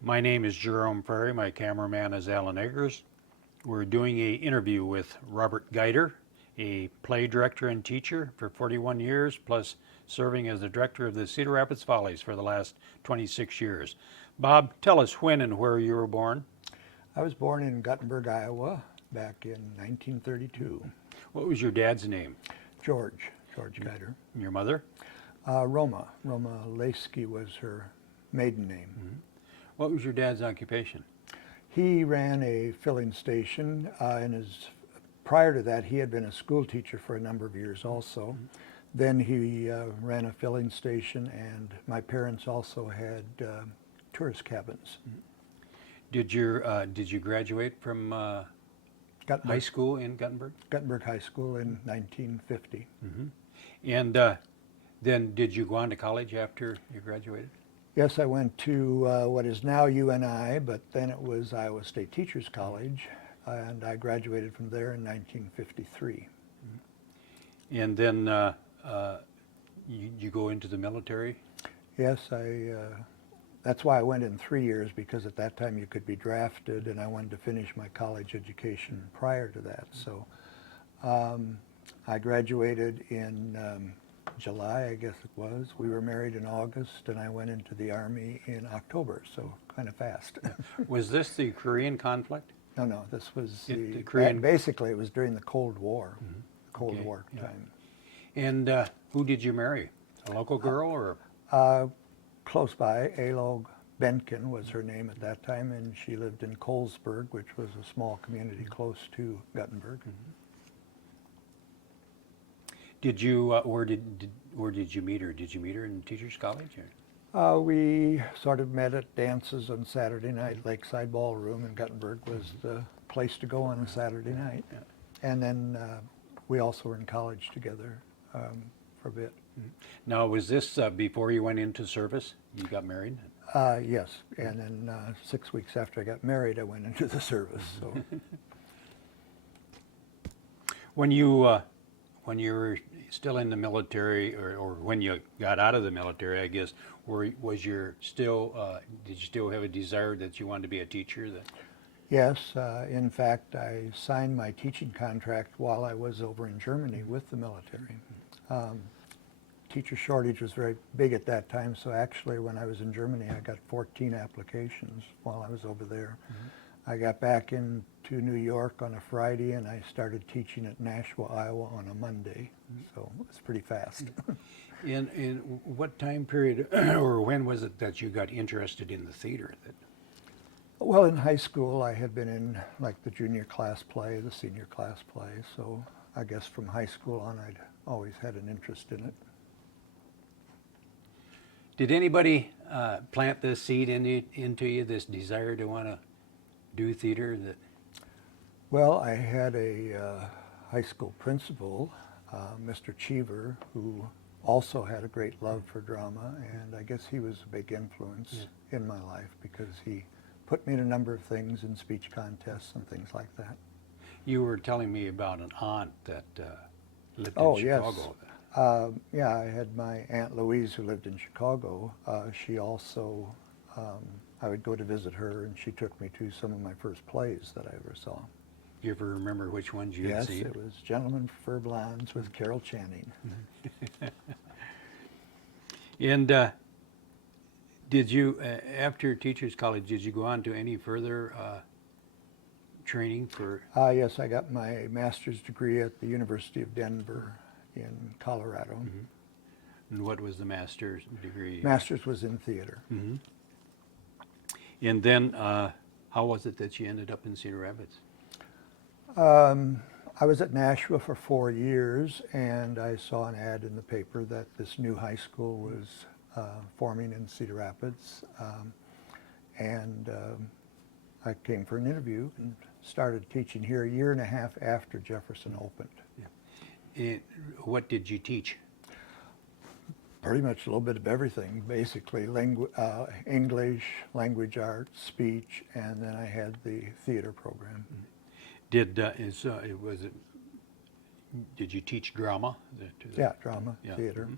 My name is Jerome Ferry. My cameraman is Alan Eggers. We're doing an interview with Robert Geuder, a play director and teacher for 41 years, plus serving as the director of the Cedar Rapids Follies for the last 26 years. Bob, tell us when and where you were born. I was born in Guttenberg, Iowa, back in 1932. What was your dad's name? George Geuder. Your mother? Roma Leski was her maiden name. What was your dad's occupation? He ran a filling station, and prior to that, he had been a school teacher for a number of years also. Then he ran a filling station, and my parents also had tourist cabins. Did you graduate from high school in Guttenberg? Guttenberg High School in 1950. And then did you go on to college after you graduated? Yes, I went to what is now UNI, but then it was Iowa State Teachers College, and I graduated from there in 1953. And then you go into the military? Yes, that's why I went in 3 years, because at that time you could be drafted, and I wanted to finish my college education prior to that. So I graduated in July, I guess it was. We were married in August, and I went into the Army in October, so kind of fast. Was this the Korean conflict? No, this was the Korean. Basically, it was during the Cold War, Okay, War yeah. time. And who did you marry? A local girl or? Close by, Alog Benkin was her name at that time, and she lived in Colesburg, which was a small community close to Guttenberg. Did you where did you meet her? Did you meet her in Teachers College? We sort of met at dances on Saturday night. Lakeside Ballroom in Guttenberg was the place to go on a Saturday night. Yeah. And then we also were in college together for a bit. Now, was this before you went into service? You got married? Yes, and then 6 weeks after I got married, I went into the service. So When you were still in the military, or when you got out of the military, I guess, did you still have a desire that you wanted to be a teacher? yes, in fact, I signed my teaching contract while I was over in Germany with the military. Teacher shortage was very big at that time, so actually when I was in Germany, I got 14 applications while I was over there. I got back into New York on a Friday, and I started teaching at Nashua, Iowa on a Monday, so it was pretty fast. In what time period, or when was it that you got interested in the theater? Well, in high school, I had been in like the junior class play, the senior class play, so I guess from high school on, I'd always had an interest in it. Did anybody plant this seed into you, this desire to want to do theater? Well, I had a high school principal, Mr. Cheever, who also had a great love for drama, and I guess he was a big influence in my life because he put me in a number of things in speech contests and things like that. You were telling me about an aunt that lived in Oh, Chicago. yes. Yeah, I had my Aunt Louise who lived in Chicago. She also, I would go to visit her, and she took me to some of my first plays that I ever saw. Do you ever remember which ones you had Yes, seen? it was Gentlemen Prefer Blondes with Carol Channing. And did you, after Teachers College, did you go on to any further training for? Yes, I got my master's degree at the University of Denver in Colorado. And what was the master's degree? Master's was in theater. And then, how was it that you ended up in Cedar Rapids? I was at Nashua for 4 years, and I saw an ad in the paper that this new high school was forming in Cedar Rapids. And I came for an interview and started teaching here a year and a half after Jefferson opened. What did you teach? Pretty much a little bit of everything, basically. English, language arts, speech, and then I had the theater program. Did you teach drama? Yeah, drama, Yeah. theater.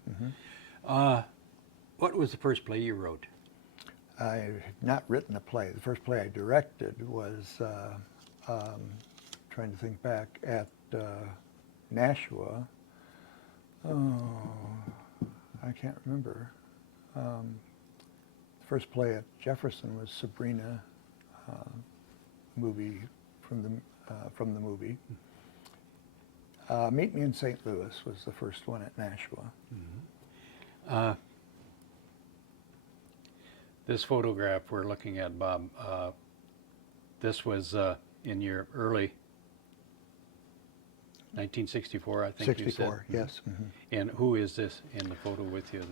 What was the first play you wrote? I had not written a play. The first play I directed was, trying to think back, at Nashua. Oh, I can't remember. The first play at Jefferson was Sabrina, movie from the movie. Meet Me in St. Louis was the first one at Nashua. This photograph we're looking at, Bob, this was in your early 1964, I think you said. 64, yes. Mm-hmm. And who is this in the photo with you?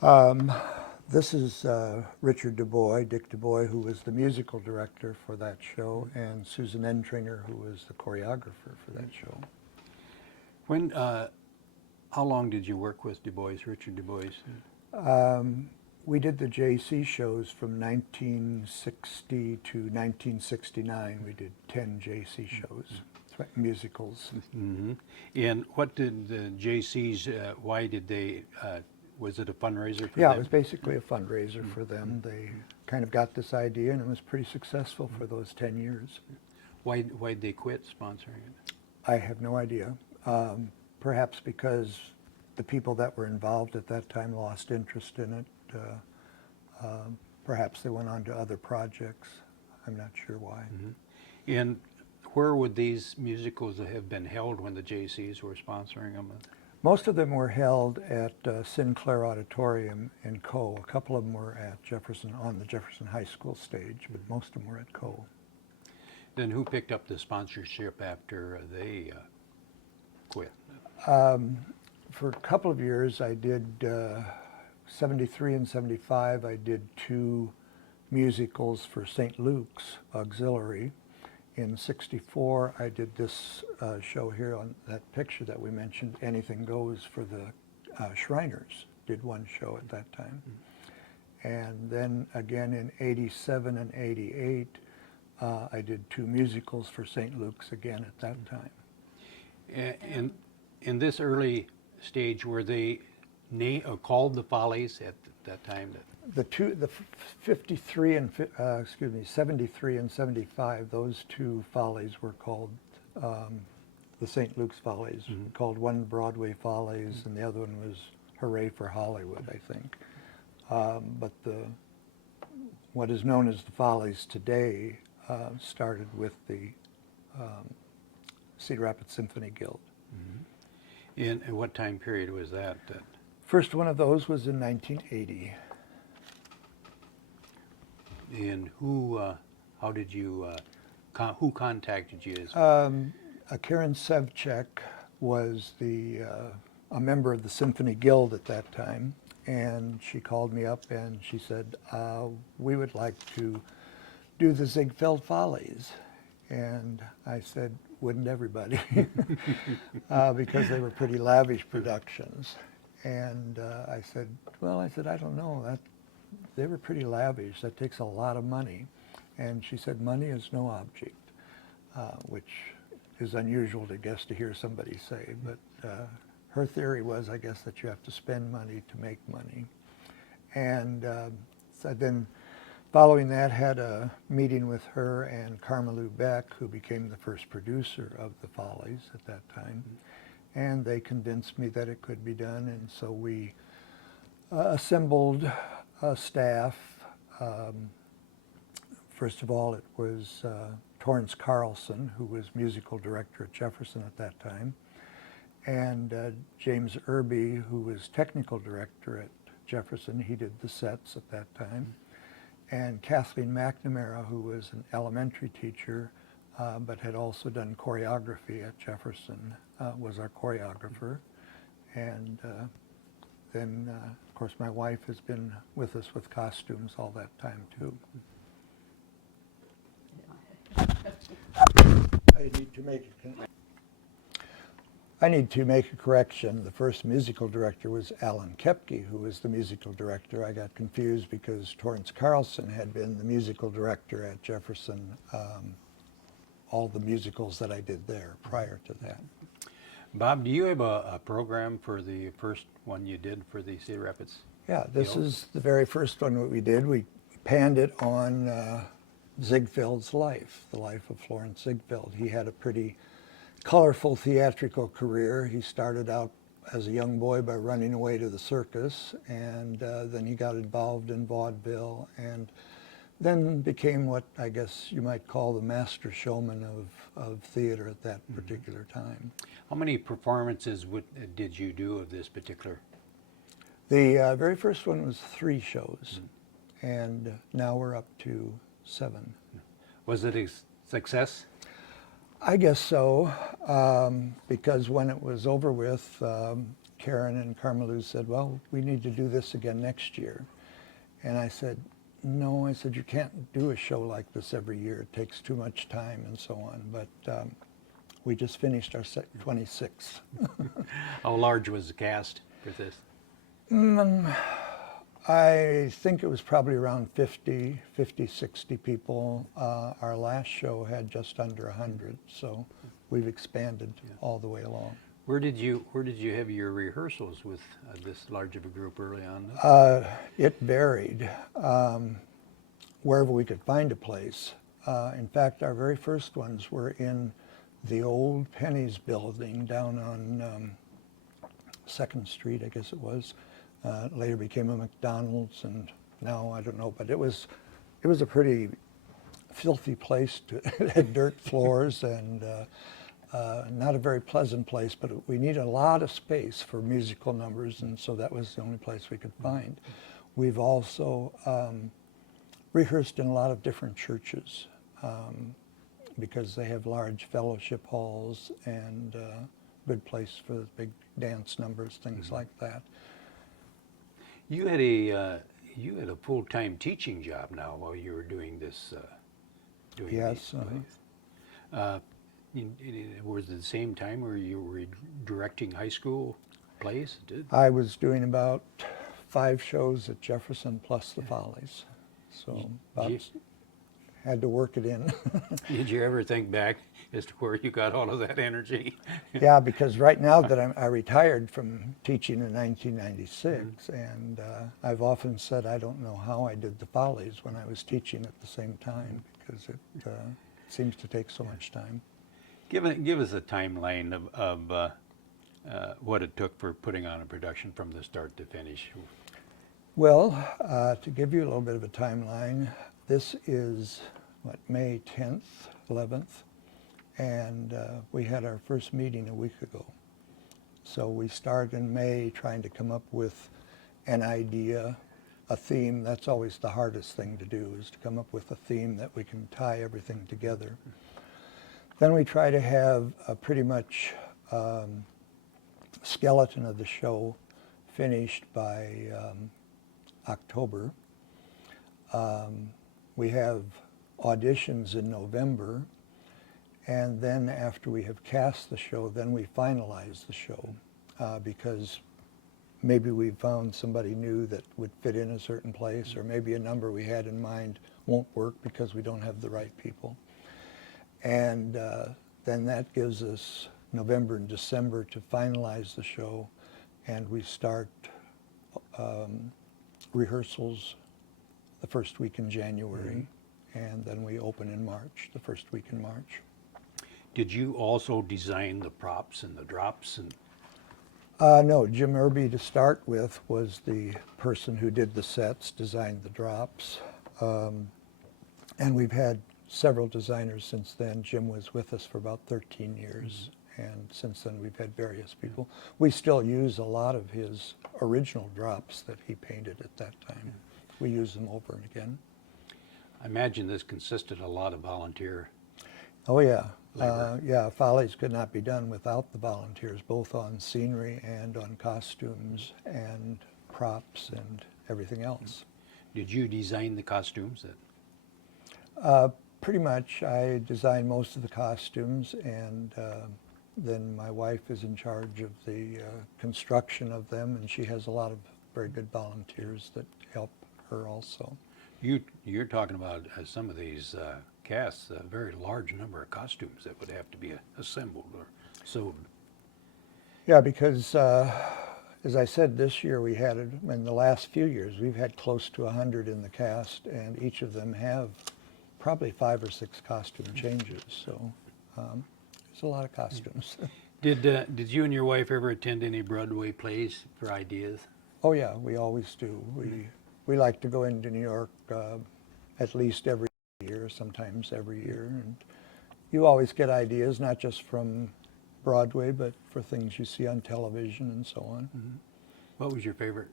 That This is Richard Dick Du Bois, who was the musical director for that show, and Susan Entringer, who was the choreographer for that show. When, how long did you work with Du Bois, Richard Du Bois? We did the JC shows from 1960 to 1969. We did 10 JC shows, musicals. Mm-hmm. And what did the JCs, why did they, was it a fundraiser for them? Yeah, it was basically a fundraiser for them. They kind of got this idea, and it was pretty successful for those 10 years. Why'd they quit sponsoring it? I have no idea. Perhaps because the people that were involved at that time lost interest in it. Perhaps they went on to other projects. I'm not sure why. Mm-hmm. And where would these musicals have been held when the JCs were sponsoring them? Most of them were held at Sinclair Auditorium in Coe. A couple of them were at Jefferson, on the Jefferson High School stage, but most of them were at Coe. Then who picked up the sponsorship after they quit? For a couple of years, I did 73 and 75. I did 2 musicals for St. Luke's Auxiliary. In 64, I did this show here on that picture that we mentioned, Anything Goes, for the Shriners. Did one show at that time. And then again in 87 and 88, I did 2 musicals for St. Luke's again at that time. And in this early stage, were they called the Follies at that time? The 53 and 73 and 75, those 2 Follies were called the St. Luke's Follies. Mm-hmm. Called one Broadway Follies, and the other one was Hooray for Hollywood, I think. But what is known as the Follies today started with the Cedar Rapids Symphony Guild. Mm-hmm. And what time period was that? First one of those was in 1980. And who, how did you, who contacted you? Karen Sevchek was a member of the Symphony Guild at that time, and she called me up and she said, we would like to do the Ziegfeld Follies. And I said, wouldn't everybody? Because they were pretty lavish productions. And I said, I don't know. They were pretty lavish. That takes a lot of money. And she said, money is no object, which is unusual to hear somebody say. But her theory was, I guess, that you have to spend money to make money. And so then following that, had a meeting with her and Karma Lou Beck, who became the first producer of the Follies at that time. And they convinced me that it could be done, and so we assembled a staff. First of all, it was Torrance Carlson, who was musical director at Jefferson at that time, and James Irby, who was technical director at Jefferson. He did the sets at that time. And Kathleen McNamara, who was an elementary teacher, but had also done choreography at Jefferson, was our choreographer. And then, of course, my wife has been with us with costumes all that time, too. I need to make a correction. The first musical director was Alan Kepke, who was the musical director. I got confused because Torrance Carlson had been the musical director at Jefferson, all the musicals that I did there prior to that. Bob, do you have a program for the first one you did for the Cedar Rapids? Yeah, this is the very first one that we did. We panned it on Ziegfeld's life, the life of Florence Ziegfeld. He had a pretty colorful theatrical career. He started out as a young boy by running away to the circus, and then he got involved in vaudeville, and then became what I guess you might call the master showman of theater at that particular time. How many performances did you do of this particular? The very first one was 3 shows, and now we're up to 7. Was it a success? I guess so, because when it was over with, Karen and Carmelou said, well, we need to do this again next year. And I said, no, I said, you can't do a show like this every year. It takes too much time and so on. But we just finished our 26th. How large was the cast for this? I think it was probably around 50, 60 people. Our last show had just under 100, so we've expanded all the way along. Where did you have your rehearsals with this large of a group early on? It varied, wherever we could find a place. In fact, our very first ones were in the old Penny's building down on 2nd Street, I guess it was. Later became a McDonald's, and now I don't know, but it was a pretty filthy place. It had dirt floors and not a very pleasant place, but we needed a lot of space for musical numbers, and so that was the only place we could find. We've also rehearsed in a lot of different churches because they have large fellowship halls and good place for the big dance numbers, things like that. You had a full-time teaching job now while you were doing this. Yes. These plays. Was it the same time where you were directing high school plays? I was doing about 5 shows at Jefferson plus the Follies, so had to work it in. Did you ever think back as to where you got all of that energy? Yeah, because right now that I retired from teaching in 1996, and I've often said I don't know how I did the Follies when I was teaching at the same time, because it seems to take so much time. Give us a timeline of what it took for putting on a production from the start to finish. Well, to give you a little bit of a timeline, this is, May 10th, 11th, and we had our first meeting a week ago. So we start in May trying to come up with an idea, a theme. That's always the hardest thing to do, is to come up with a theme that we can tie everything together. Then we try to have a pretty much skeleton of the show finished by October. We have auditions in November, and then after we have cast the show, then we finalize the show because maybe we found somebody new that would fit in a certain place, or maybe a number we had in mind won't work because we don't have the right people. And then that gives us November and December to finalize the show, and we start rehearsals the first week in January, and then we open in March, the first week in March. Did you also design the props and the drops? No, Jim Irby, to start with, was the person who did the sets, designed the drops, and we've had several designers since then. Jim was with us for about 13 years, and since then we've had various people. We still use a lot of his original drops that he painted at that time. We use them over and again. I imagine this consisted a lot of volunteer. Oh yeah, labor. yeah. Follies could not be done without the volunteers, both on scenery and on costumes and props and everything else. Did you design the costumes? Pretty much. I design most of the costumes, and then my wife is in charge of the construction of them, and she has a lot of very good volunteers that help her also. You're talking about some of these casts, a very large number of costumes that would have to be assembled or sewed. Yeah, because as I said, this year we had, in the last few years, we've had close to 100 in the cast, and each of them have probably 5 or 6 costume changes. So it's a lot of costumes. Did you and your wife ever attend any Broadway plays for ideas? Oh yeah, we always do. We like to go into New York at least every year, sometimes every year, and you always get ideas, not just from Broadway, but for things you see on television and so on. Mm-hmm. What was your favorite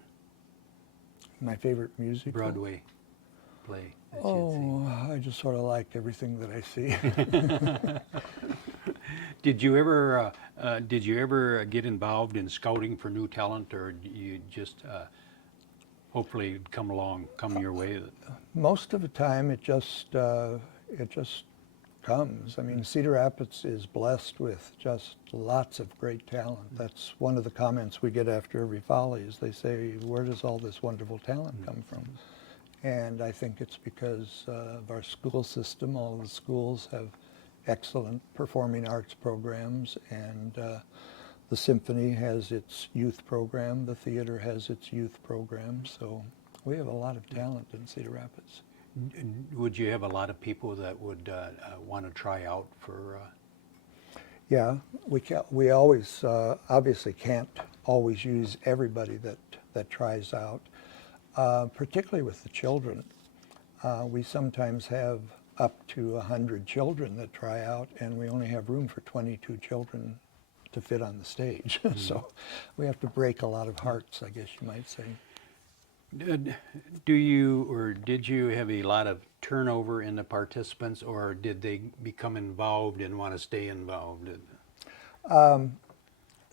My favorite musical? Broadway play that you'd seen? I just sort of like everything that I see. Did you ever get involved in scouting for new talent, or you just hopefully come your way? Most of the time, it just comes. I mean, Cedar Rapids is blessed with just lots of great talent. That's one of the comments we get after every Follies. They say, "Where does all this wonderful talent come from?" And I think it's because of our school system. All of the schools have excellent performing arts programs, and the symphony has its youth program, the theater has its youth program, so we have a lot of talent in Cedar Rapids. Would you have a lot of people that would want to try out for? Yeah, we always obviously can't always use everybody that tries out, particularly with the children. We sometimes have up to 100 children that try out, and we only have room for 22 children to fit on the stage. Mm-hmm. So we have to break a lot of hearts, I guess you might say. Do you or did you have a lot of turnover in the participants, or did they become involved and want to stay involved?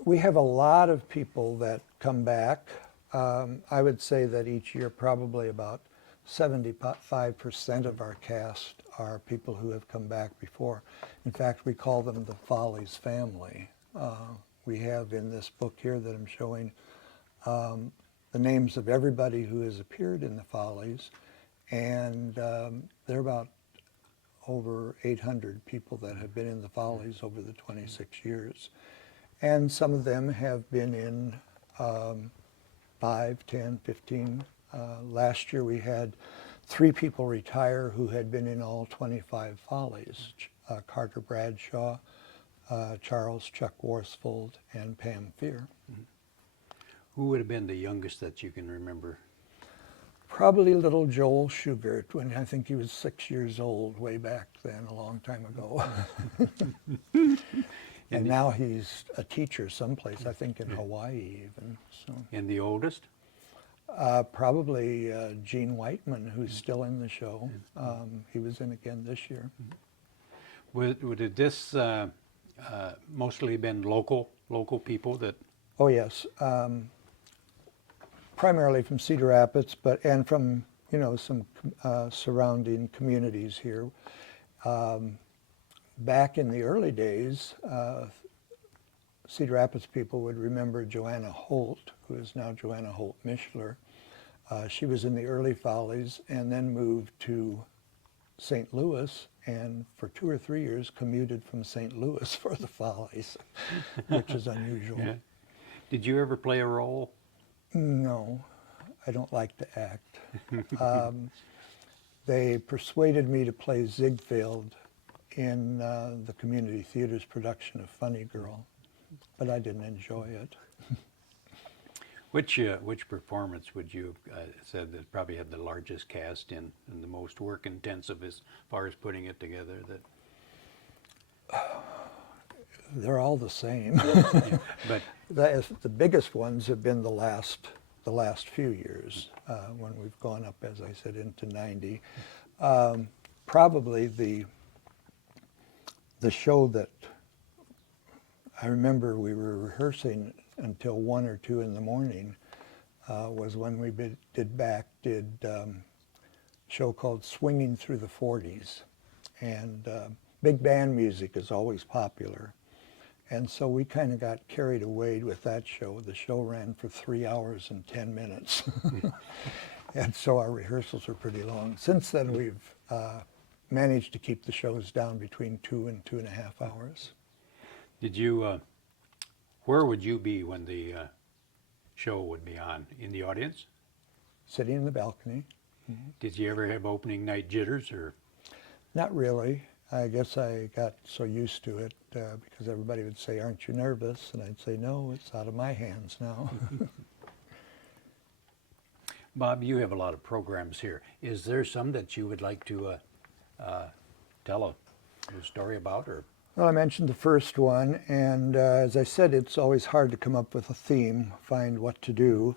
We have a lot of people that come back. I would say that each year probably about 75% of our cast are people who have come back before. In fact, we call them the Follies family. We have in this book here that I'm showing the names of everybody who has appeared in the Follies, and there are about over 800 people that have been in the Follies over the 26 years. And some of them have been in 5, 10, 15. Last year we had 3 people retire who had been in all 25 Follies, Carter Bradshaw, Charles Chuck Worsfold, and Pam Fear. Mm-hmm. Who would have been the youngest that you can remember? Probably little Joel Schugert, when I think he was 6 years old, way back then, a long time ago. And now he's a teacher someplace, I think in Hawaii even. So. And the oldest? Probably Gene Whiteman, who's still in the show. He was in again this year. Would this mostly been local people that? Oh yes, primarily from Cedar Rapids, and from some surrounding communities here. Back in the early days, Cedar Rapids people would remember Joanna Holt, who is now Joanna Holt Mishler. She was in the early Follies and then moved to St. Louis, and for 2 or 3 years commuted from St. Louis for the Follies, which is unusual. Yeah. Did you ever play a role? No, I don't like to act. They persuaded me to play Ziegfeld in the community theater's production of Funny Girl, but I didn't enjoy it. Which performance would you have said that probably had the largest cast and the most work intensive as far as putting it together? They're all the same. Yeah, but the biggest ones have been the last few years when we've gone up, as I said, into 90. Probably the show that I remember we were rehearsing until 1 or 2 in the morning was when we did a show called Swinging Through the 40s. And big band music is always popular. And so we kind of got carried away with that show. The show ran for 3 hours and 10 minutes. And so our rehearsals were pretty long. Since then, we've managed to keep the shows down between 2 and 2.5 hours. Did you, where would you be when the show would be on in the audience? Sitting in the balcony. Did you ever have opening night jitters, or? Not really. I guess I got so used to it because everybody would say, "Aren't you nervous?" And I'd say, "No, it's out of my hands now." Bob, you have a lot of programs here. Is there some that you would like to tell a story about, or? Well, I mentioned the first one, and as I said, it's always hard to come up with a theme, find what to do.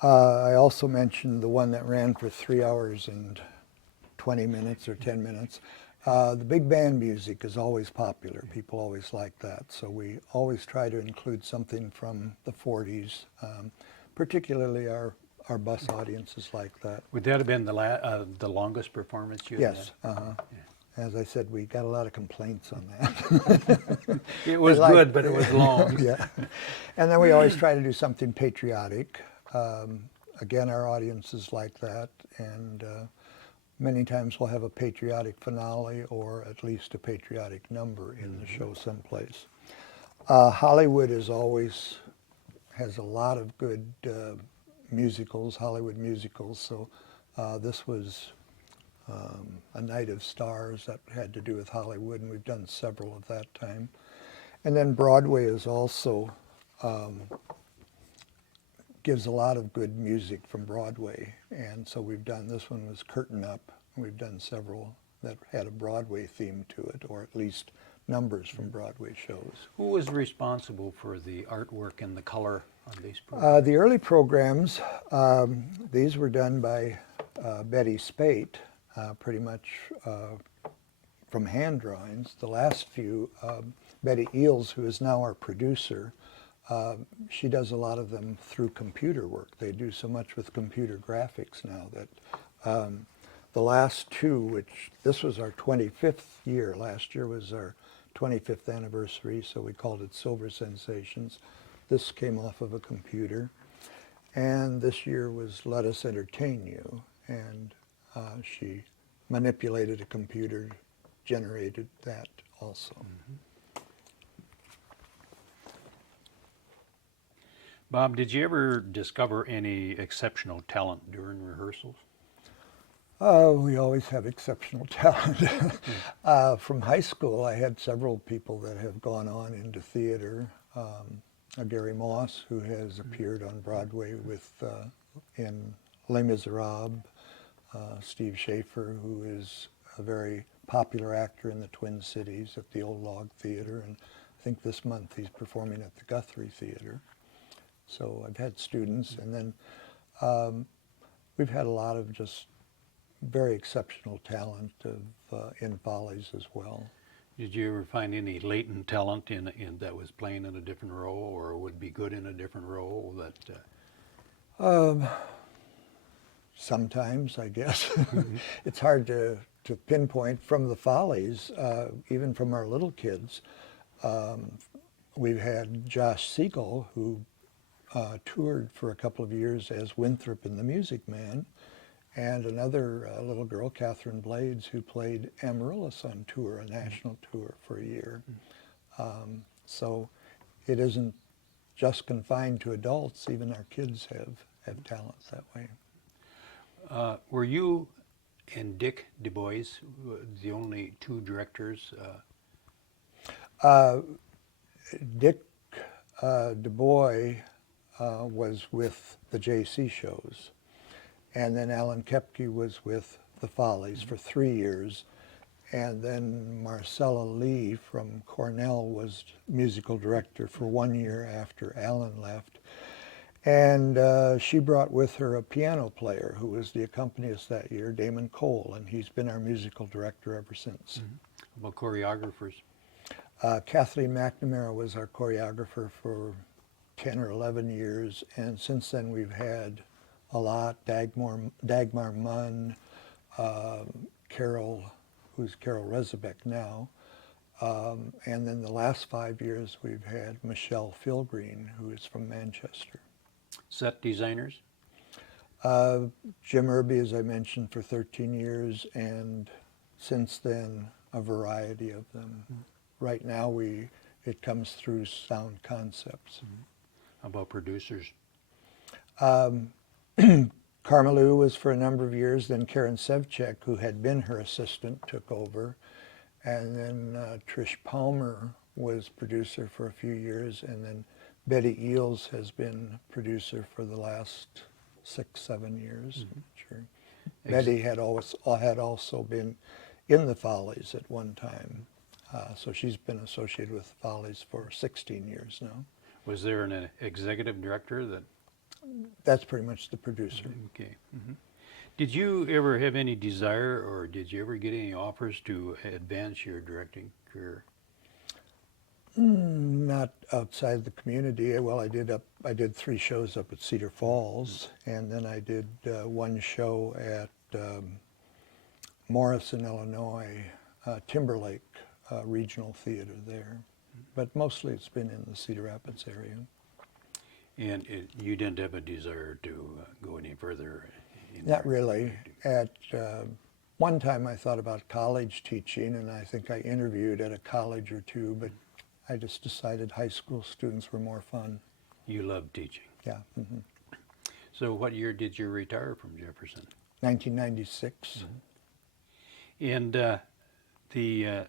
I also mentioned the one that ran for 3 hours and 20 minutes or 10 minutes. The big band music is always popular. People always like that. So we always try to include something from the 40s, particularly our bus audiences like that. Would that have been the longest performance you had? Yes. As I said, we got a lot of complaints on that. It was good, but it was long. Yeah. And then we always try to do something patriotic. Again, our audiences like that. And many times we'll have a patriotic finale or at least a patriotic number in the show someplace. Hollywood is always has a lot of good musicals, Hollywood musicals. So this was A Night of Stars that had to do with Hollywood, and we've done several of that time. And then Broadway is also gives a lot of good music from Broadway, and so we've done, this one was Curtain Up. We've done several that had a Broadway theme to it, or at least numbers from Broadway shows. Who was responsible for the artwork and the color on these programs? The early programs, these were done by Betty Spate, pretty much from hand drawings. The last few, Betty Eels, who is now our producer, she does a lot of them through computer work. They do so much with computer graphics now that the last two, which this was our 25th year, last year was our 25th anniversary, so we called it Silver Sensations. This came off of a computer. And this year was Let Us Entertain You, and she manipulated a computer, generated that also. Mm-hmm. Bob, did you ever discover any exceptional talent during rehearsals? We always have exceptional talent. From high school, I had several people that have gone on into theater. Gary Moss, who has appeared on Broadway with in Les Miserables. Steve Schaefer, who is a very popular actor in the Twin Cities at the Old Log Theater, and I think this month he's performing at the Guthrie Theater. So I've had students, and then we've had a lot of just very exceptional talent in Follies as well. Did you ever find any latent talent in that was playing in a different role, or would be good in a different role? That Sometimes, I guess. It's hard to pinpoint from the Follies, even from our little kids. We've had Josh Siegel, who toured for a couple of years as Winthrop in The Music Man, and another little girl, Catherine Blades, who played Amaryllis on tour, a national tour for a year. So it isn't just confined to adults, even our kids have talents that way. were you and Dick Du Bois the only two directors? Dick Du Bois was with the JC shows, and then Alan Kepke was with the Follies for 3 years, and then Marcella Lee from Cornell was musical director for 1 year after Alan left. And she brought with her a piano player who was the accompanist that year, Damon Cole, and he's been our musical director ever since. Mm-hmm. About choreographers? Kathleen McNamara was our choreographer for 10 or 11 years, and since then we've had a lot. Dagmar Munn, Carol, who's Carol Rezebek now, and then the last 5 years we've had Michelle Philgreen, who is from Manchester. Set designers? Jim Irby, as I mentioned, for 13 years, and since then a variety of them. Mm-hmm. Right now it comes through Sound Concepts. Mm-hmm. How about producers? Carmelou was for a number of years, then Karen Sevchek, who had been her assistant, took over. And then Trish Palmer was producer for a few years, and then Betty Eels has been producer for the last 6-7 years. Mhm. Sure. Betty had also been in the Follies at one time. So she's been associated with Follies for 16 years now. Was there an executive director that? That's pretty much the producer. Okay. Mhm. Did you ever have any desire, or did you ever get any offers to advance your directing career? Not outside the community. Well, I did 3 shows up at Cedar Falls, and then I did 1 show at Morrison, Illinois, Timberlake Regional Theater there. But mostly it's been in the Cedar Rapids area. And you didn't have a desire to go any further? Not really. At one time I thought about college teaching, and I think I interviewed at a college or 2, but I just decided high school students were more fun. You loved teaching. Yeah. Mm-hmm. So what year did you retire from Jefferson? 1996. Mm-hmm. And the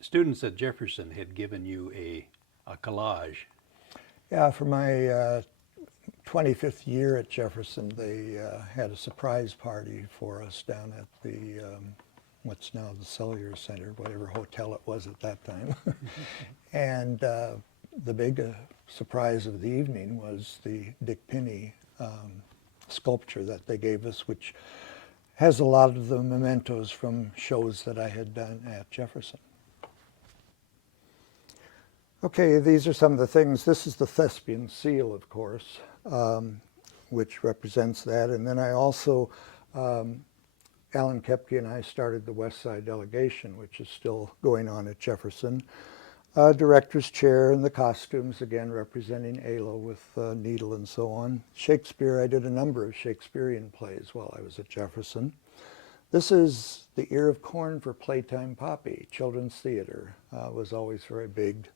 students at Jefferson had given you a collage. Yeah, for my 25th year at Jefferson, they had a surprise party for us down at the what's now the Cellular Center, whatever hotel it was at that time. And the big surprise of the evening was the Dick Pinney sculpture that they gave us, which has a lot of the mementos from shows that I had done at Jefferson. Okay, these are some of the things. This is the Thespian seal, of course, which represents that. And then I also, Alan Kepke and I started the West Side Delegation, which is still going on at Jefferson. Director's chair and the costumes, again, representing ALO with needle and so on. Shakespeare, I did a number of Shakespearean plays while I was at Jefferson. This is the Ear of Corn for Playtime Poppy. Children's theater was always very big.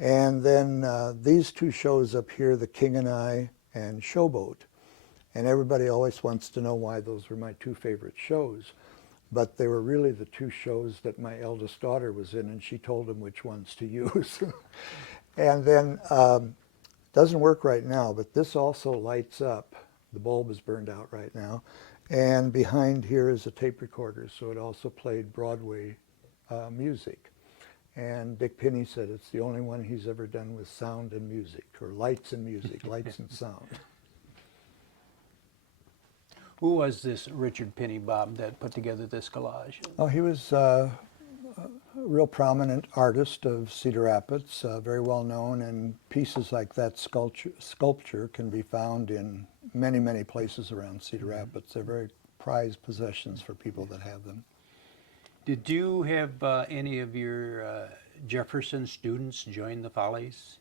And then these 2 shows up here, The King and I and Showboat. And everybody always wants to know why those were my 2 favorite shows. But they were really the 2 shows that my eldest daughter was in, and she told them which ones to use. And then, doesn't work right now, but this also lights up. The bulb is burned out right now. And behind here is a tape recorder, so it also played Broadway music. And Dick Pinney said it's the only one he's ever done with sound and music, or lights and music, lights and sound. Who was this Richard Pinney, Bob, that put together this collage? Oh, he was a real prominent artist of Cedar Rapids, very well known, and pieces like that sculpture can be found in many, many places around Cedar Rapids. They're very prized possessions for people that have them. Did you have any of your Jefferson students join the Follies?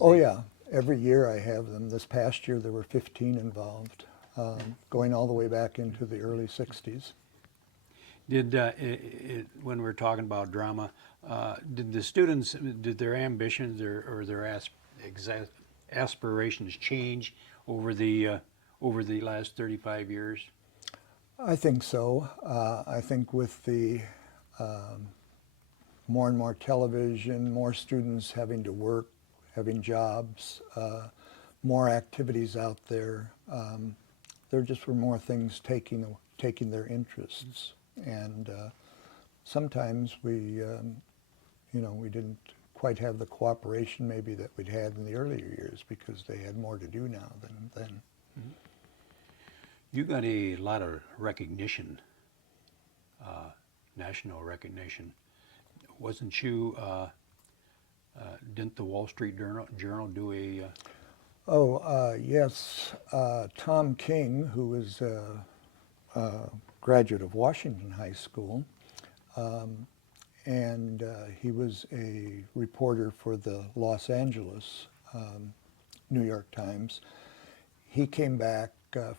Oh yeah, every year I have them. This past year there were 15 involved, going all the way back into the early 60s. Did, when we're talking about drama, did the students, did their ambitions or their aspirations change over the last 35 years? I think so. I think with the more and more television, more students having to work, having jobs, more activities out there, there just were more things taking their interests. And sometimes we didn't quite have the cooperation maybe that we'd had in the earlier years because they had more to do now than then. Mm-hmm. You got a lot of recognition, national recognition. Wasn't you, didn't the Wall Street Journal do a... Yes. Tom King, who was a graduate of Washington High School, and he was a reporter for the Los Angeles New York Times. He came back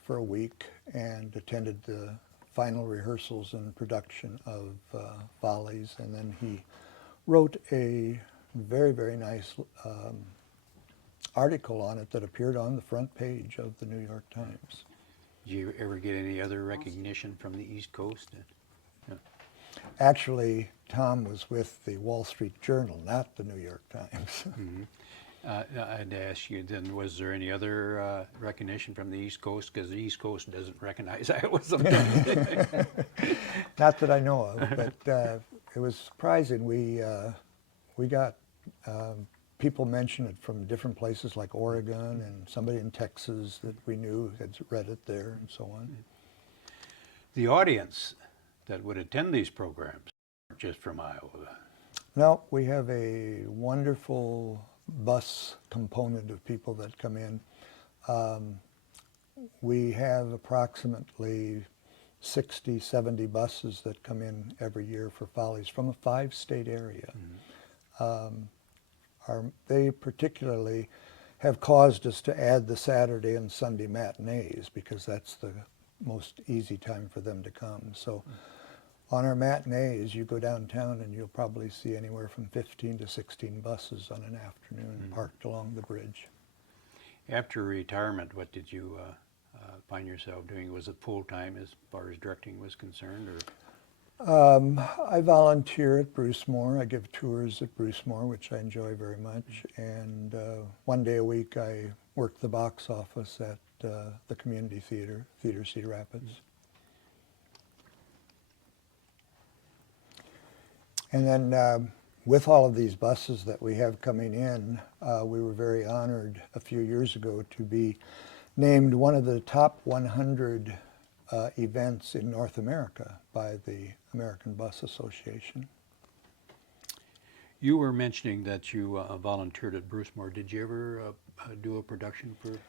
for a week and attended the final rehearsals and production of Follies, and then he wrote a very, very nice article on it that appeared on the front page of the New York Times. Did you ever get any other recognition from the East Coast? Actually, Tom was with the Wall Street Journal, not the New York Times. I'd ask you then, was there any other recognition from the East Coast? Because the East Coast doesn't recognize Iowa sometimes. Not that I know of, but it was surprising. We got people mention it from different places like Oregon, and somebody in Texas that we knew had read it there, and so on. The audience that would attend these programs aren't just from Iowa. No, we have a wonderful bus component of people that come in. We have approximately 60, 70 buses that come in every year for Follies from a 5-state area. They particularly have caused us to add the Saturday and Sunday matinees because that's the most easy time for them to come. So on our matinees, you go downtown and you'll probably see anywhere from 15 to 16 buses on an afternoon parked along the bridge. After retirement, what did you find yourself doing? Was it full-time as far as directing was concerned? Or? I volunteer at Bruce Moore. I give tours at Bruce Moore, which I enjoy very much. And one day a week I work the box office at the community theater, Cedar Rapids. And then with all of these buses that we have coming in, we were very honored a few years ago to be named one of the top 100 events in North America by the American Bus Association. You were mentioning that you volunteered at Bruce Moore. Did you ever do a production for?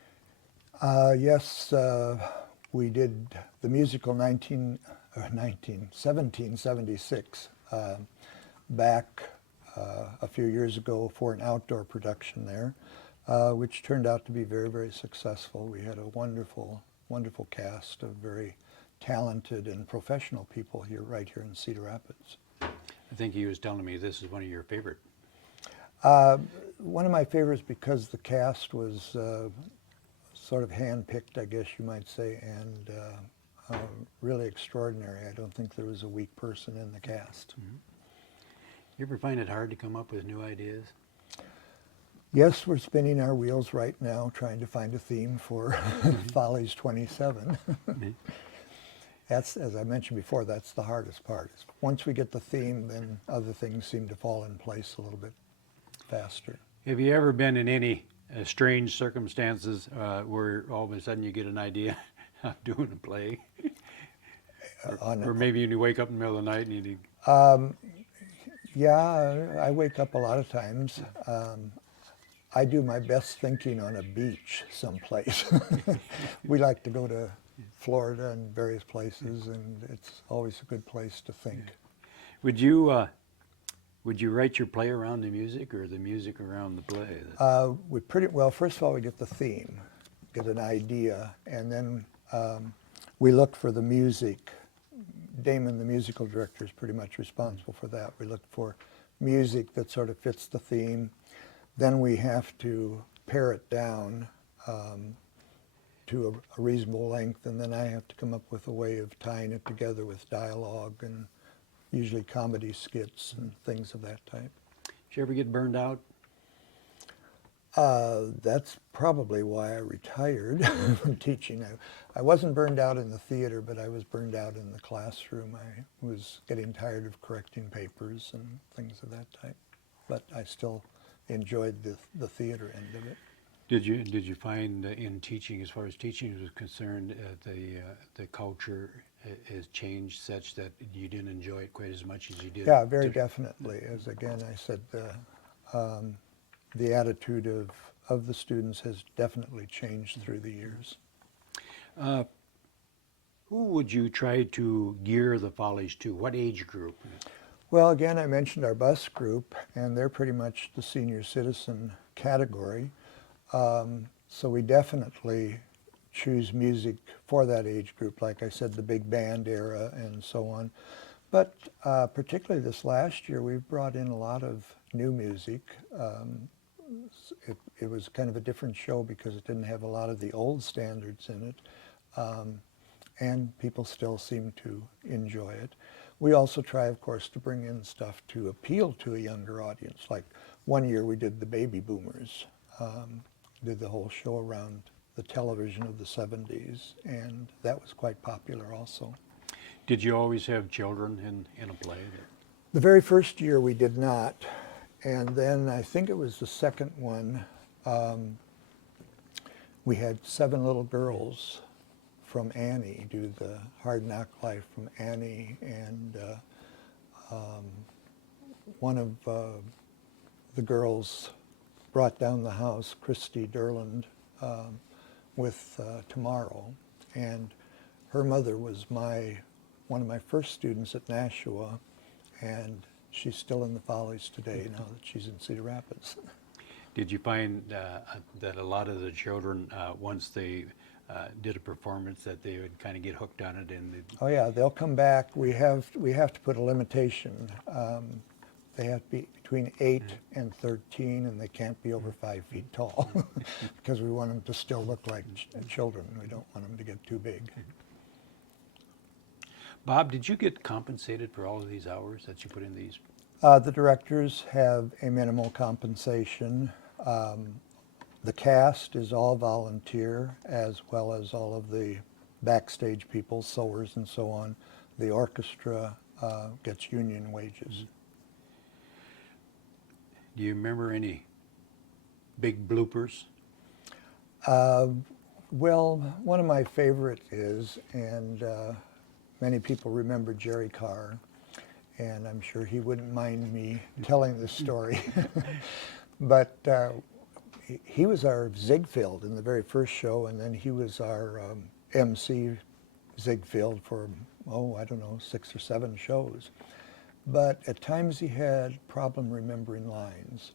Yes, we did the musical 1776 back a few years ago for an outdoor production there, which turned out to be very, very successful. We had a wonderful, wonderful cast of very talented and professional people here, right here in Cedar Rapids. I think he was telling me this is one of your favorite. One of my favorites because the cast was sort of hand-picked, I guess you might say, and really extraordinary. I don't think there was a weak person in the cast. You ever find it hard to come up with new ideas? Yes, we're spinning our wheels right now trying to find a theme for Follies 27. That's, as I mentioned before, that's the hardest part. Once we get the theme, then other things seem to fall in place a little bit faster. Have you ever been in any strange circumstances where all of a sudden you get an idea of doing a play? Or maybe you wake up in the middle of the night and you... Yeah, I wake up a lot of times. I do my best thinking on a beach someplace. We like to go to Florida and various places, and it's always a good place to think. Would you write your play around the music or the music around the play? We pretty well. First of all, we get the theme, get an idea, and then we look for the music. Damon, the musical director, is pretty much responsible for that. We look for music that sort of fits the theme. Then we have to pare it down to a reasonable length, and then I have to come up with a way of tying it together with dialogue and usually comedy skits and things of that type. Did you ever get burned out? That's probably why I retired from teaching. I wasn't burned out in the theater, but I was burned out in the classroom. I was getting tired of correcting papers and things of that type. But I still enjoyed the theater end of it. Did you find in teaching, as far as teaching was concerned, the culture has changed such that you didn't enjoy it quite as much as you did? Yeah, very definitely. As again I said, the attitude of the students has definitely changed through the years. Who would you try to gear the Follies to? What age group? Well, again, I mentioned our bus group, and they're pretty much the senior citizen category. So we definitely choose music for that age group, like I said, the big band era and so on. But particularly this last year, we've brought in a lot of new music. it was kind of a different show because it didn't have a lot of the old standards in it, and people still seem to enjoy it. We also try, of course, to bring in stuff to appeal to a younger audience. Like one year we did the baby boomers, did the whole show around the television of the 70s, and that was quite popular also. Did you always have children in a play? The very first year we did not, and then I think it was the second one, we had 7 little girls from Annie do the Hard Knock Life from Annie, and one of the girls brought down the house, Christy Derland, with Tomorrow, and her mother was one of my first students at Nashua, and she's still in the Follies today now that she's in Cedar Rapids. Did you find that a lot of the children, once they did a performance, that they would kind of get hooked on it? And Oh yeah, they'll come back. We have to put a limitation. They have to be between 8 and 13, and they can't be over 5 feet tall because we want them to still look like children. We don't want them to get too big. Bob, did you get compensated for all of these hours that you put in these? The directors have a minimal compensation. The cast is all volunteer, as well as all of the backstage people, sewers and so on. The orchestra gets union wages. Do you remember any big bloopers? Well, one of my favorite is, and many people remember Jerry Carr, and I'm sure he wouldn't mind me telling this story. But he was our Ziegfeld in the very first show, and then he was our MC Ziegfeld for, I don't know, 6 or 7 shows. But at times he had problem remembering lines.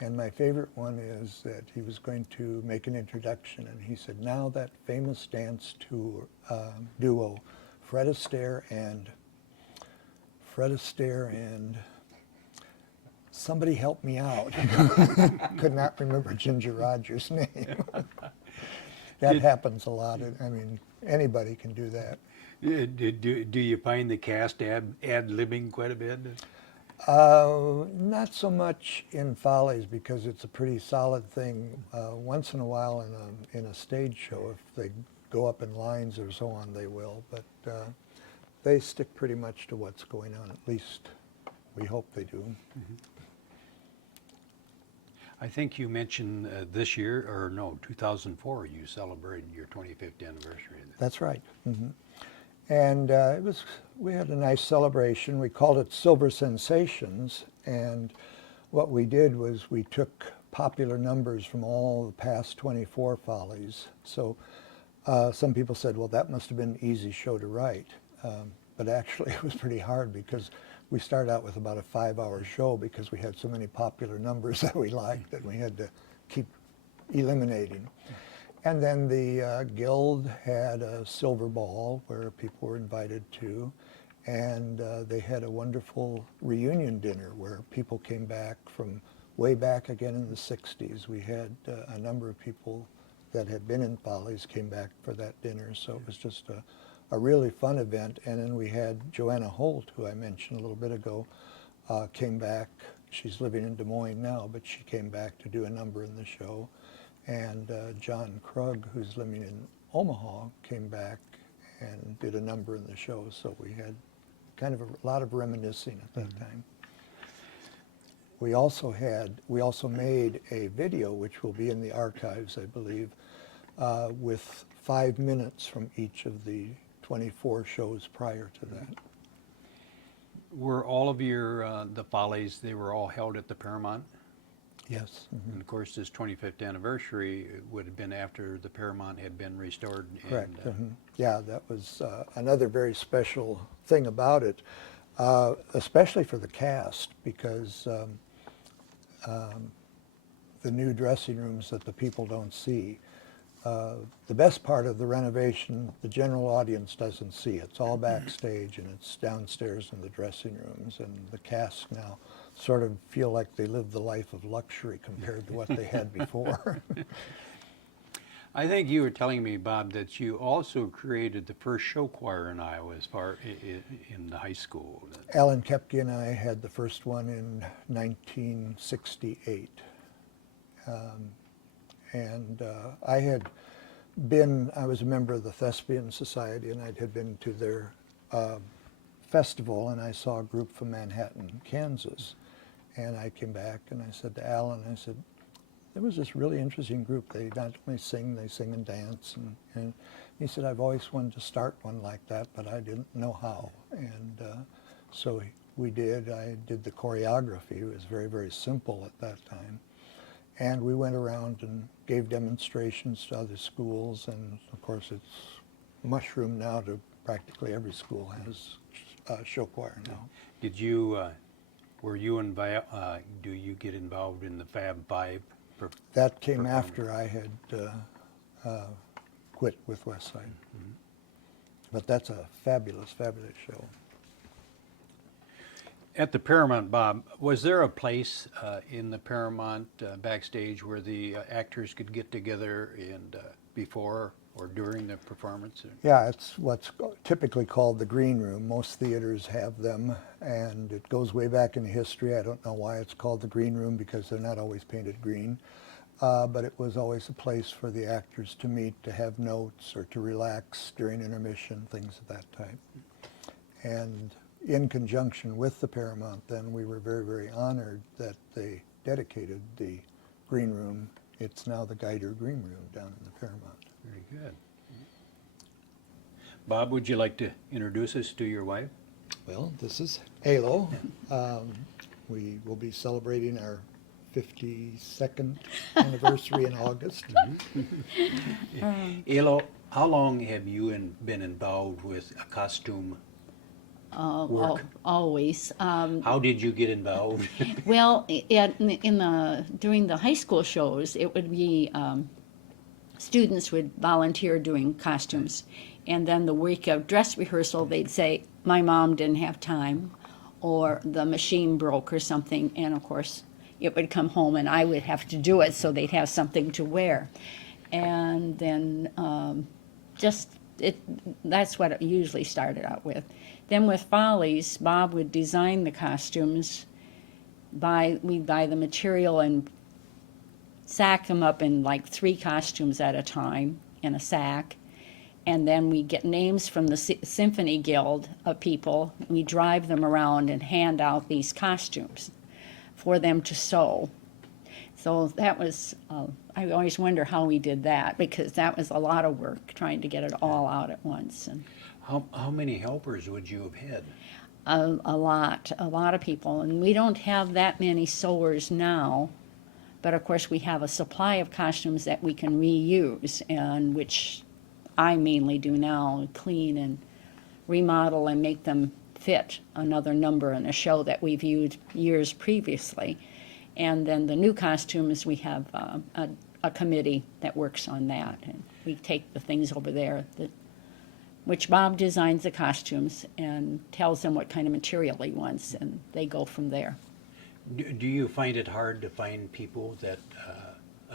And my favorite one is that he was going to make an introduction, and he said, now that famous dance duo, Fred Astaire and somebody help me out. Could not remember Ginger Rogers' name. That happens a lot. I mean, anybody can do that. Do you find the cast ad-libbing quite a bit? Not so much in Follies because it's a pretty solid thing. Once in a while in a stage show, if they go up in lines or so on, they will. But they stick pretty much to what's going on. At least we hope they do. Mm-hmm. I think you mentioned this year, or no, 2004, you celebrated your 25th anniversary. That's right. Mm-hmm. And we had a nice celebration. We called it Silver Sensations, and what we did was we took popular numbers from all the past 24 Follies. So some people said, well, that must have been an easy show to write. But actually it was pretty hard because we started out with about a 5-hour show because we had so many popular numbers that we liked that we had to keep eliminating. And then the Guild had a silver ball where people were invited to, and they had a wonderful reunion dinner where people came back from way back again in the 60s. We had a number of people that had been in Follies came back for that dinner, so it was just a really fun event. And then we had Joanna Holt, who I mentioned a little bit ago, came back. She's living in Des Moines now, but she came back to do a number in the show. And John Krug, who's living in Omaha, came back and did a number in the show. So we had kind of a lot of reminiscing at that time. We also made a video, which will be in the archives, I believe, with 5 minutes from each of the 24 shows prior to that. Were all of your, the Follies, they were all held at the Paramount? Yes. Mm-hmm. And of course, this 25th anniversary would have been after the Paramount had been restored. Correct. And, Yeah, that was another very special thing about it, especially for the cast, because the new dressing rooms that the people don't see, the best part of the renovation, the general audience doesn't see. It's all backstage, and it's downstairs in the dressing rooms, and the cast now sort of feel like they live the life of luxury compared to what they had before. I think you were telling me, Bob, that you also created the first show choir in Iowa as far in the high school. Alan Kepke and I had the first one in 1968. I was a member of the Thespian Society, and I had been to their festival, and I saw a group from Manhattan, Kansas. And I came back and I said to Alan, I said, there was this really interesting group. They not only sing, they sing and dance. And he said, I've always wanted to start one like that, but I didn't know how. And so we did. I did the choreography. It was very, very simple at that time. And we went around and gave demonstrations to other schools. And of course, it's mushroomed now to practically every school has a show choir now. Did you, were you involved, do you get involved in the Fab Five? That came after I had quit with Westside. Mm-hmm. But that's a fabulous, fabulous show. At the Paramount, Bob, was there a place in the Paramount backstage where the actors could get together and before or during the performance? Yeah, it's what's typically called the green room. Most theaters have them, and it goes way back in history. I don't know why it's called the green room, because they're not always painted green. But it was always a place for the actors to meet, to have notes, or to relax during intermission, things of that type. And in conjunction with the Paramount, then, we were very, very honored that they dedicated the green room. It's now the Geuder Green Room down in the Paramount. Very good. Bob, would you like to introduce us to your wife? Well, this is Alo. We will be celebrating our 52nd anniversary in August. Elo, how long have you been involved with a costume work? Always. How did you get involved? Well, during the high school shows, it would be students would volunteer doing costumes, and then the week of dress rehearsal, they'd say, "My mom didn't have time," or "the machine broke," or something, and of course, it would come home, and I would have to do it so they'd have something to wear, and then that's what it usually started out with. Then with Follies, Bob would design the costumes. We'd buy the material and sack them up in like 3 costumes at a time in a sack. And then we get names from the Symphony Guild of people. We drive them around and hand out these costumes for them to sew. So that was, I always wonder how we did that, because that was a lot of work trying to get it all out at once. And How many helpers would you have had? a lot of people. And we don't have that many sewers now, but of course we have a supply of costumes that we can reuse, and which I mainly do now, clean and remodel and make them fit another number in a show that we've used years previously. And then the new costumes, we have a committee that works on that, and we take the things over there, which Bob designs the costumes and tells them what kind of material he wants, and they go from there. Do you find it hard to find people that,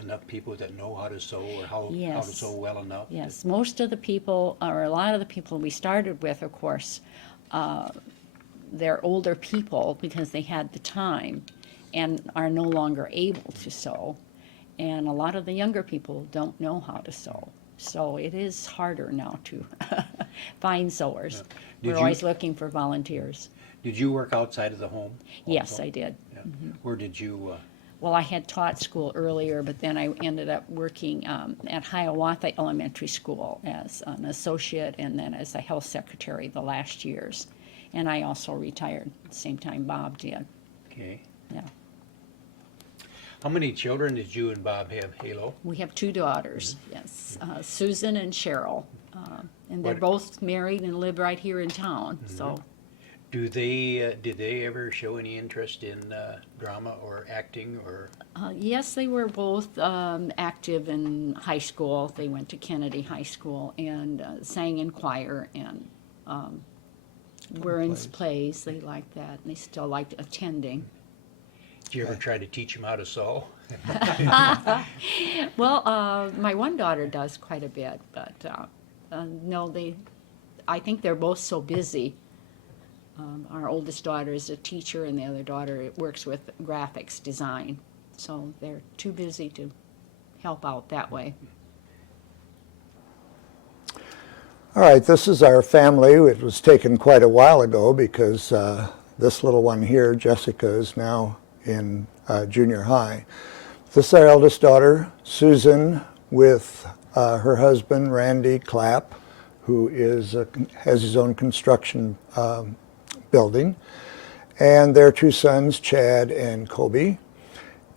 enough people that know how to sew, or how to sew well enough? Yes, most of the people, or a lot of the people we started with, of course, they're older people because they had the time and are no longer able to sew. And a lot of the younger people don't know how to sew. So it is harder now to find sewers. Yeah. We're always looking for volunteers. Did you work outside of the home also? Yes, I did. Yeah. Where did you? Well, I had taught school earlier, but then I ended up working at Hiawatha Elementary School as an associate and then as a health secretary the last years. And I also retired at the same time Bob did. Okay. Yeah. How many children did you and Bob have, Halo? We have 2 daughters, yes, Susan and Cheryl. And they're What- both married and live right here in town, so. Did they ever show any interest in drama or acting or? Yes, they were both active in high school. They went to Kennedy High School and sang in choir and were in plays. They liked that, and they still liked attending. Did you ever try to teach them how to sew? Well, my one daughter does quite a bit, but no, I think they're both so busy. Our oldest daughter is a teacher, and the other daughter works with graphics design. So they're too busy to help out that way. All right, this is our family. It was taken quite a while ago because this little one here, Jessica, is now in junior high. This is our eldest daughter, Susan, with her husband, Randy Clapp, who has his own construction building, and their two sons, Chad and Kobe.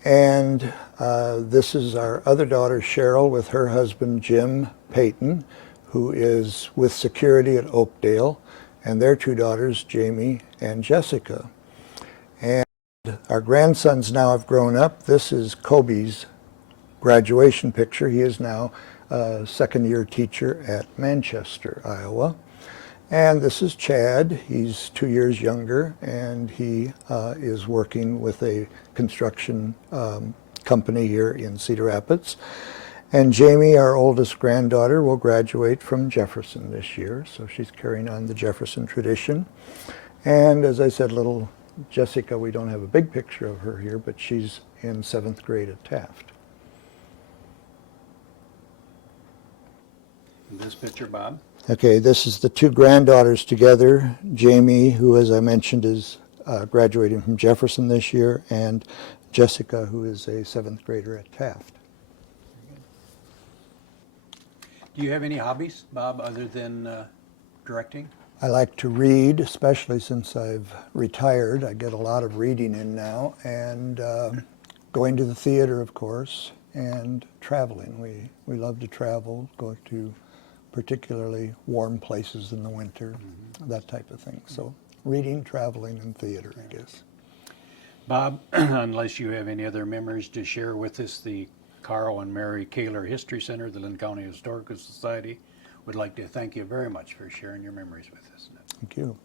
And this is our other daughter, Cheryl, with her husband, Jim Payton, who is with security at Oakdale, and their two daughters, Jamie and Jessica. And our grandsons now have grown up. This is Kobe's graduation picture. He is now a second-year teacher at Manchester, Iowa. And this is Chad. He's 2 years younger, and he is working with a construction company here in Cedar Rapids. And Jamie, our oldest granddaughter, will graduate from Jefferson this year, so she's carrying on the Jefferson tradition. And as I said, little Jessica, we don't have a big picture of her here, but she's in 7th grade at Taft. This picture, Bob? Okay, this is the two granddaughters together. Jamie, who, as I mentioned, is graduating from Jefferson this year, and Jessica, who is a 7th grader at Taft. Do you have any hobbies, Bob, other than directing? I like to read, especially since I've retired. I get a lot of reading in now, and going to the theater, of course, and traveling. We love to travel, go to particularly warm places in the winter, that type of thing. So reading, traveling, and theater, I guess. Bob, unless you have any other memories to share with us, the Carl and Mary Kaler History Center, the Linn County Historical Society, would like to thank you very much for sharing your memories with us. Thank you.